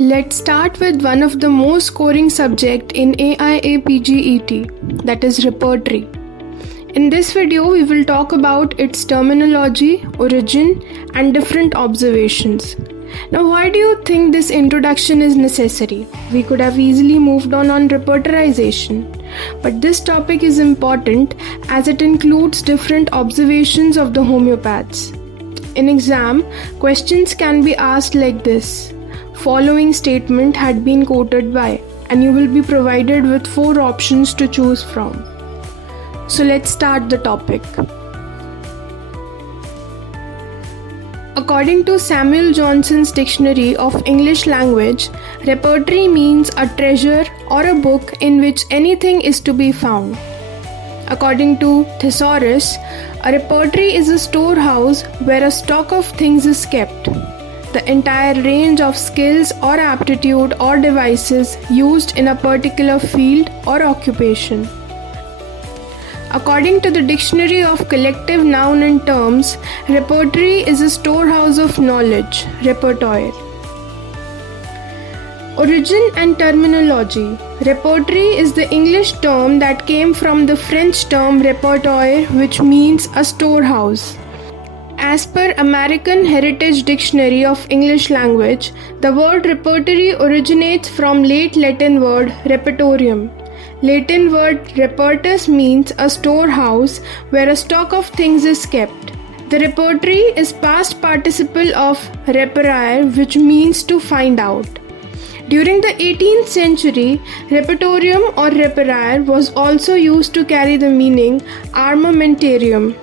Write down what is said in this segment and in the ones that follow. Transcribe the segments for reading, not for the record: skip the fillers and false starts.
Let's start with one of the most scoring subject in AIA-PGET, that is Repertory. In this video, we will talk about its terminology, origin, and different observations. Now, why do you think this introduction is necessary? We could have easily moved on repertorization. But this topic is important as it includes different observations of the homeopaths. In exam, questions can be asked like this. Following statement had been quoted by, and you will be provided with 4 options to choose from. So let's start the topic. According to Samuel Johnson's Dictionary of English Language, repertory means a treasure or a book in which anything is to be found. According to Thesaurus, a repertory is a storehouse where a stock of things is kept. The entire range of skills or aptitude or devices used in a particular field or occupation. According to the Dictionary of Collective Noun and Terms, repertory is a storehouse of knowledge, repertoire. Origin and terminology. Repertory is the English term that came from the French term repertoire, which means a storehouse. As per American Heritage Dictionary of English Language, the word repertory originates from late Latin word repertorium. Latin word repertus means a storehouse where a stock of things is kept. The repertory is past participle of reperire, which means to find out. During the 18th century, repertorium or reperire was also used to carry the meaning armamentarium,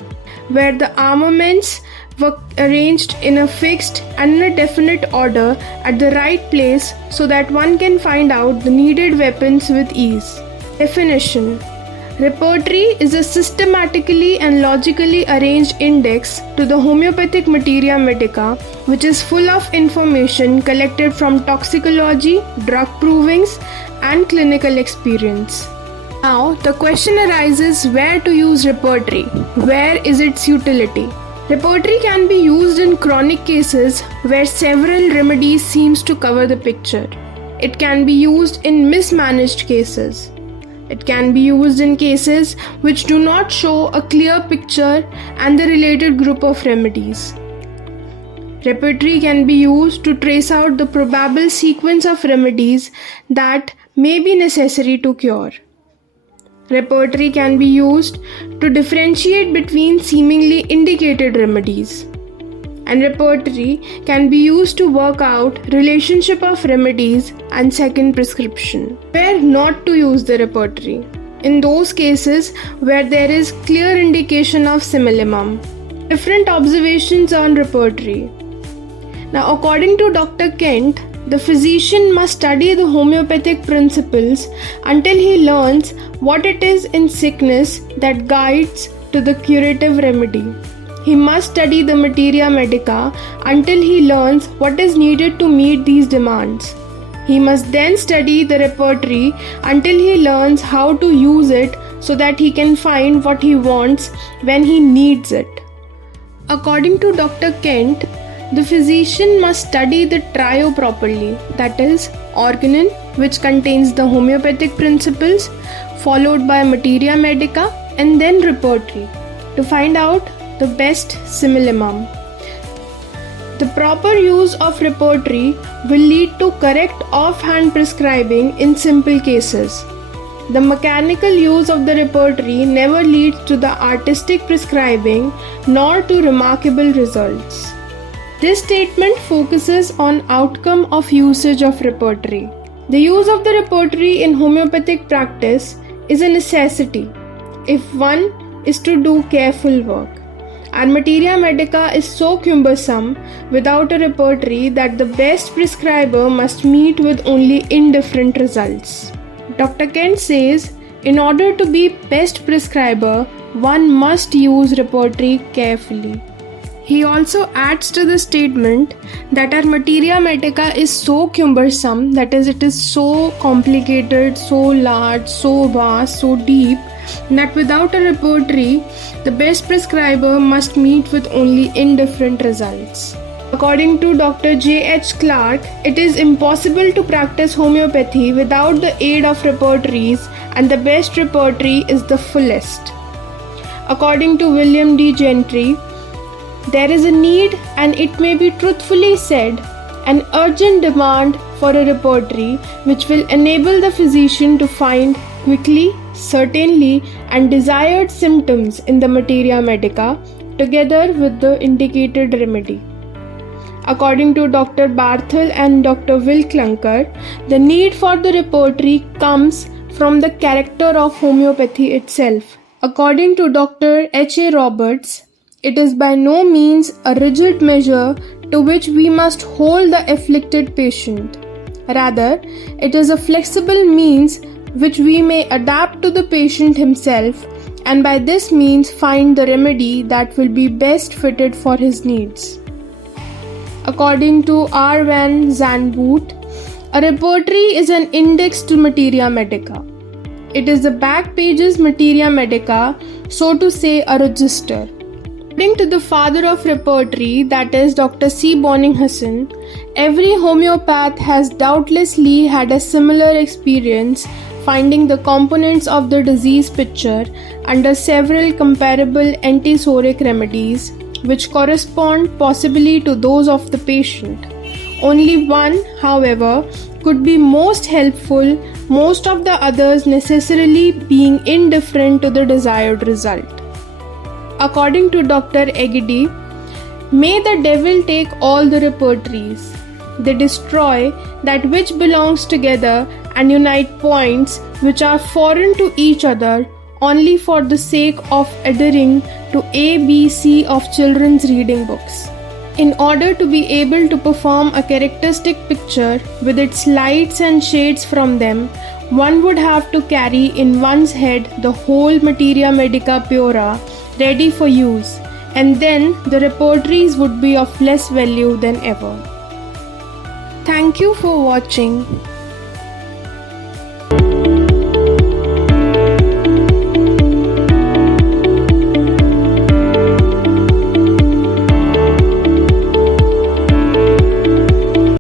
where the armaments were arranged in a fixed and in a definite order at the right place so that one can find out the needed weapons with ease. Definition. Repertory is a systematically and logically arranged index to the homeopathic materia medica, which is full of information collected from toxicology, drug provings, and clinical experience. Now, the question arises where to use repertory. Where is its utility? Repertory can be used in chronic cases where several remedies seems to cover the picture. It can be used in mismanaged cases. It can be used in cases which do not show a clear picture and the related group of remedies. Repertory can be used to trace out the probable sequence of remedies that may be necessary to cure. Repertory can be used to differentiate between seemingly indicated remedies. And repertory can be used to work out relationship of remedies and second prescription. Where not to use the repertory? In those cases where there is clear indication of similimum. Different observations on repertory. Now, according to Dr. Kent, the physician must study the homeopathic principles until he learns what it is in sickness that guides to the curative remedy. He must study the materia medica until he learns what is needed to meet these demands. He must then study the repertory until he learns how to use it so that he can find what he wants when he needs it. According to Dr. Kent, the physician must study the trio properly, that is, organon, which contains the homeopathic principles, followed by materia medica, and then repertory, to find out the best similimum. The proper use of repertory will lead to correct offhand prescribing in simple cases. The mechanical use of the repertory never leads to the artistic prescribing nor to remarkable results. This statement focuses on outcome of usage of repertory. The use of the repertory in homeopathic practice is a necessity if one is to do careful work. And materia medica is so cumbersome without a repertory that the best prescriber must meet with only indifferent results. Dr. Kent says, in order to be best prescriber, one must use repertory carefully. He also adds to the statement that our materia medica is so cumbersome, that is, it is so complicated, so large, so vast, so deep, that without a repertory, the best prescriber must meet with only indifferent results. According to Dr. J.H. Clark, it is impossible to practice homeopathy without the aid of repertories, and the best repertory is the fullest. According to William D. Gentry, there is a need, and it may be truthfully said, an urgent demand for a repertory which will enable the physician to find quickly, certainly, and desired symptoms in the materia medica together with the indicated remedy. According to Dr. Barthel and Dr. Will Clunker, the need for the repertory comes from the character of homeopathy itself. According to Dr. H.A. Roberts, it is by no means a rigid measure to which we must hold the afflicted patient. Rather, it is a flexible means which we may adapt to the patient himself, and by this means find the remedy that will be best fitted for his needs. According to R. Van Zandvoort, a repertory is an index to materia medica. It is the back page's materia medica, so to say a register. According to the father of repertory, that is Dr. C. Bonninghausen, every homeopath has doubtlessly had a similar experience finding the components of the disease picture under several comparable antisoric remedies which correspond possibly to those of the patient. Only one, however, could be most helpful, most of the others necessarily being indifferent to the desired result. According to Dr. Egede, may the devil take all the repertories. They destroy that which belongs together and unite points which are foreign to each other only for the sake of adhering to ABC of children's reading books. In order to be able to perform a characteristic picture with its lights and shades from them, one would have to carry in one's head the whole materia medica pura ready for use, and then the repertories would be of less value than ever. Thank you for watching.